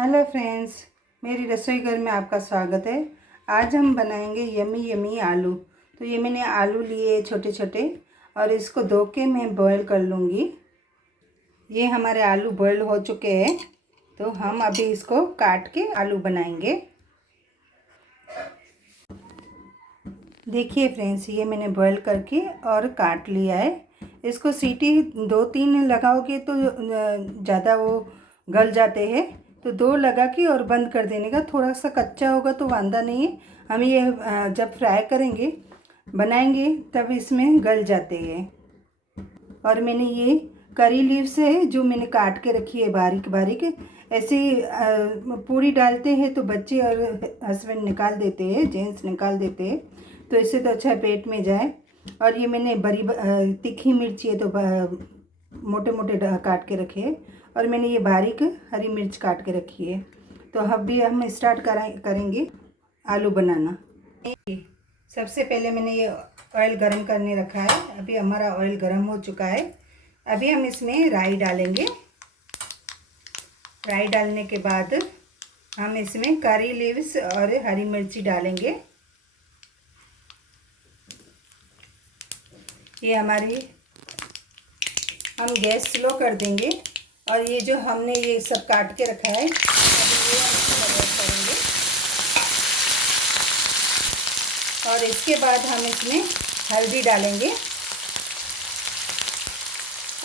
Hello friends, मेरी रसोई घर में आपका स्वागत है। आज हम बनाएंगे यमी यमी आलू। तो ये मैंने आलू लिए छोटे छोटे और इसको धो के मैं बॉईल कर लूँगी। ये हमारे आलू बॉईल हो चुके हैं, तो हम अभी इसको काट के आलू बनाएंगे। देखिए फ्रेंड्स, ये मैंने बॉईल करके और काट लिया है। इसको सीटी 2-3 लगाओगे तो ज़्यादा वो गल जाते हैं, तो 2 लगा के और बंद कर देने का। थोड़ा सा कच्चा होगा तो वांदा नहीं है, हम ये जब फ्राई करेंगे बनाएंगे तब इसमें गल जाते हैं। और मैंने ये करी लीव्स है जो मैंने काट के रखी है बारीक बारीक। ऐसे पूरी डालते हैं तो बच्चे और हस्बैंड निकाल देते हैं, जेंट्स निकाल देते हैं, तो इससे तो अच्छा पेट में जाए। और ये मैंने बड़ी तीखी मिर्ची है तो मोटे मोटे काट के रखे, और मैंने ये बारीक हरी मिर्च काट के रखी है। तो अब भी हम स्टार्ट करेंगे आलू बनाना। सबसे पहले मैंने ये ऑयल गरम करने रखा है। अभी हमारा ऑयल गरम हो चुका है। अभी हम इसमें राई डालेंगे। राई डालने के बाद हम इसमें करी लीव्स और हरी मिर्ची डालेंगे। ये हमारी, हम गैस स्लो कर देंगे। और ये जो हमने ये सब काट के रखा है, अभी ये हम इसमें ऐड करेंगे। और इसके बाद हम इसमें हल्दी डालेंगे।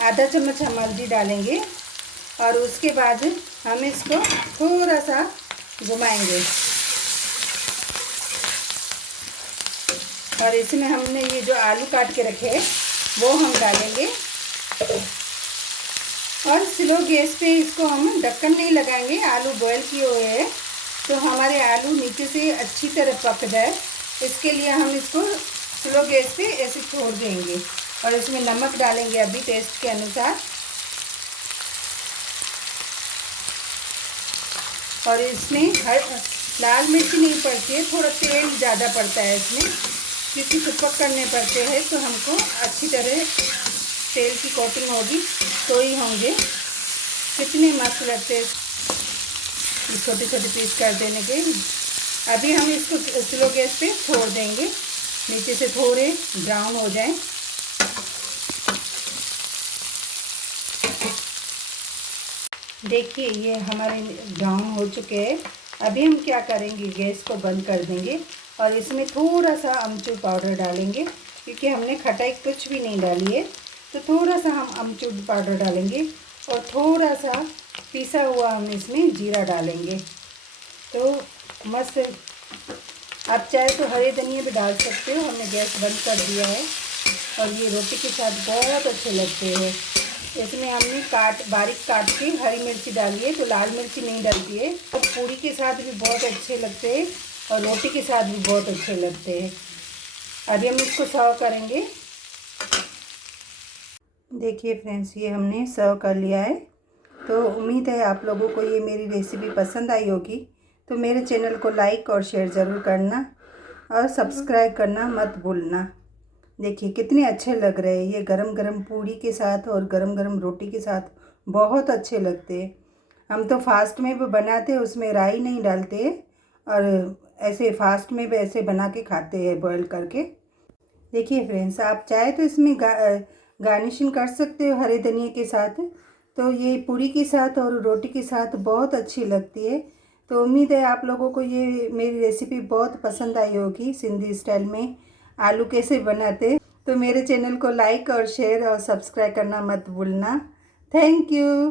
आधा चम्मच हम हल्दी डालेंगे। और उसके बाद हम इसको थोड़ा सा घुमाएंगे। और इसमें हमने ये जो आलू काट के रखे हैं वो हम डालेंगे। और स्लो गैस पे इसको हम ढक्कन नहीं लगाएंगे। आलू बॉईल किए हुए हैं तो हमारे आलू नीचे से अच्छी तरह पक जाए, इसके लिए हम इसको स्लो गैस पे ऐसे छोड़ देंगे। और इसमें नमक डालेंगे अभी टेस्ट के अनुसार। और इसमें लाल मिर्ची नहीं पड़ती है, थोड़ा तेल ज़्यादा पड़ता है इसमें, क्योंकि चिपक करने पड़ते हैं, तो हमको अच्छी तरह तेल की कोटिंग होगी तो ही होंगे। कितने मस्त लगते हैं छोटे छोटे पीस कर देने के। अभी हम इसको स्लो गैस पे छोड़ देंगे, नीचे से थोड़े ब्राउन हो जाएं। देखिए ये हमारे ब्राउन हो चुके हैं। अभी हम क्या करेंगे, गैस को बंद कर देंगे और इसमें थोड़ा सा अमचूर पाउडर डालेंगे, क्योंकि हमने खटाई कुछ भी नहीं डाली है। तो थोड़ा सा हम अमचूर पाउडर डालेंगे और थोड़ा सा पिसा हुआ हम इसमें जीरा डालेंगे। तो मस्त, आप चाहे तो हरे धनिया भी डाल सकते हो। हमने गैस बंद कर दिया है। और ये रोटी के साथ बहुत अच्छे लगते हैं। इसमें हमने बारीक काट के हरी मिर्ची डाली है, तो लाल मिर्ची नहीं डलती है। तो पूरी के साथ भी बहुत अच्छे लगते हैं और रोटी के साथ भी बहुत अच्छे लगते हैं। अभी हम इसको सर्व करेंगे। देखिए फ्रेंड्स, ये हमने सर्व कर लिया है। तो उम्मीद है आप लोगों को ये मेरी रेसिपी पसंद आई होगी। तो मेरे चैनल को लाइक और शेयर ज़रूर करना और सब्सक्राइब करना मत भूलना। देखिए कितने अच्छे लग रहे हैं। ये गरम गरम पूड़ी के साथ और गरम गरम रोटी के साथ बहुत अच्छे लगते हैं। हम तो फास्ट में भी बनाते हैं, उसमें राई नहीं डालते, और ऐसे फास्ट में भी ऐसे बना के खाते हैं बॉईल करके। देखिए फ्रेंड्स, आप चाहे तो इसमें गार्निशिंग कर सकते हो हरे धनिया के साथ। तो ये पूरी के साथ और रोटी के साथ बहुत अच्छी लगती है। तो उम्मीद है आप लोगों को ये मेरी रेसिपी बहुत पसंद आई होगी। सिंधी स्टाइल में आलू कैसे बनाते। तो मेरे चैनल को लाइक और शेयर और सब्सक्राइब करना मत भूलना। Thank you.